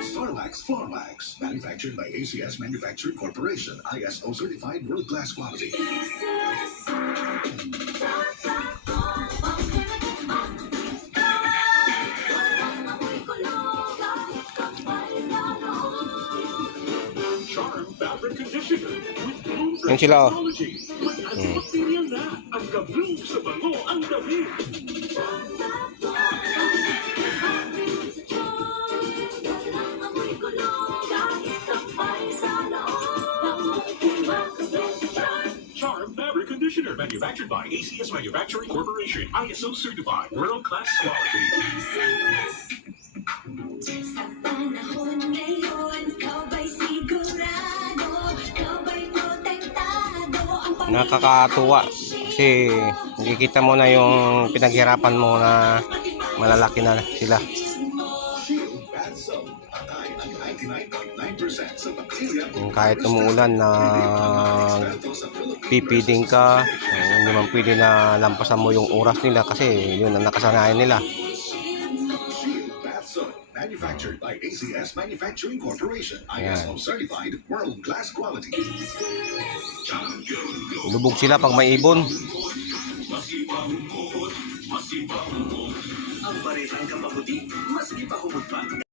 Starlax Floor Wax, manufactured by ACS Manufacturing Corporation, ISO certified world-class quality. Charm Fabric Conditioner with Bloom Yan sila, oh. Technology. May antibacterial na ang ka-bloom sa bango ang damit. Charm Fabric Conditioner, manufactured by ACS Manufacturing Corporation, ISO certified, world-class quality. Sa panahon ngayon, ikaw ba'y sigurado? Ikaw ba'y protektado? Ang Nakakatuwa kasi nakikita mo na yung pinaghirapan mo na malalaki na sila. Shield Bath Soap, patay ang 99.9% sa bacteria. Yung kahit umuulan na pipiding ka, hindi man pwede na lampasan mo yung oras nila kasi yun ang nakasanayan nila. Shield Bath Soap, manufactured by ACS Manufacturing Corporation, ISO certified world-class quality. Lubog sila pag may ibon.